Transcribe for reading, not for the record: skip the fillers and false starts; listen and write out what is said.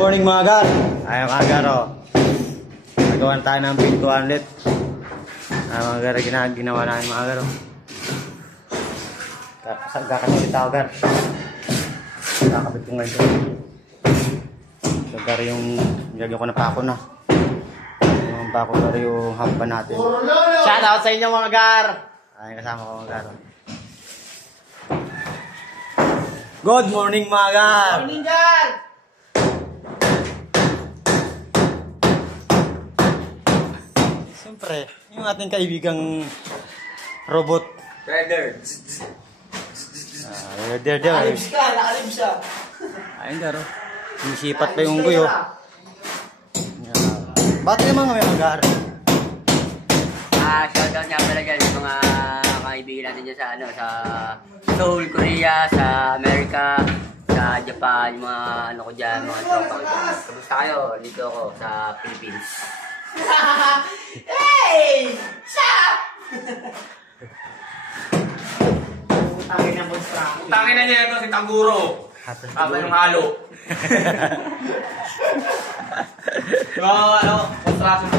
Morning mga gar. Ay mga gar oh. Nagawan tayo ng pintuan ulit. Ay mga gar, ginawa namin mga gar oh. Kakabit ako gar. Kakabit ko ngayon. So gar yung nilagyan ko na pako na. Yung pako gar yung hamba natin. Shout out sa inyo mga gar. Ay kasama ko mga gar. Good morning mga gar. Morning gar. Siyempre, yung ating kaibigang robot. Rider. Nakalibs ka, nakalibs ka. Ayun garo. Sisipat pa yung guyo. Bakit naman kami mag-aar? Shoutout nga pala dyan yung mga kaibigan natin dyan sa, sa Seoul, Korea, sa Amerika, sa Japan, yung mga ano ko dyan, mga tropa ko dyan. Kamusta kayo? Dito ako sa Philippines. Hey! Stop! Tangin na monstra. Tangin na niya ito si Taguro. Tama yung halo. Diba ano? Construction